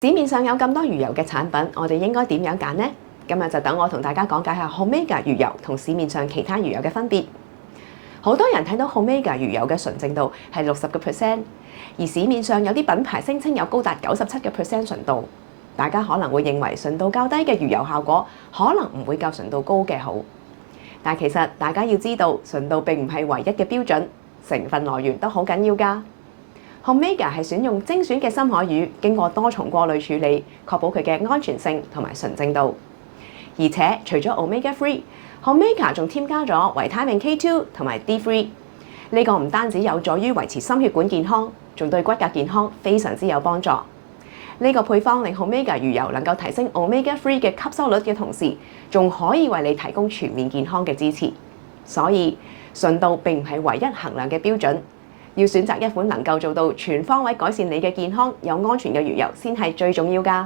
市面上有咁多魚油嘅產品，我哋應該點樣揀呢？今日就等我同大家講解下 Omega 魚油同市面上其他魚油嘅分別。好多人睇到 Omega 魚油嘅純淨度係60%，而市面上有啲品牌聲稱有高達97%純度。大家可能會認為純度較低嘅魚油效果可能唔會夠純度高嘅好，但其實大家要知道，純度並唔係唯一嘅標準，成分來源都好緊要㗎。Omega 係選用精選嘅深海魚，經過多重過濾處理，確保佢嘅安全性同埋純正度。而且除咗 Omega 3，Omega 仲添加咗維他命 K2 同埋 D3。呢個唔單止有助於維持心血管健康，仲對骨骼健康非常之有幫助。呢個配方令 Omega 魚油能夠提升 Omega 3嘅吸收率嘅同時，仲可以為你提供全面健康嘅支持。所以純度並唔係唯一衡量嘅標準。要選擇一款能夠做到全方位改善你嘅健康、有安全嘅魚油，先係最重要㗎。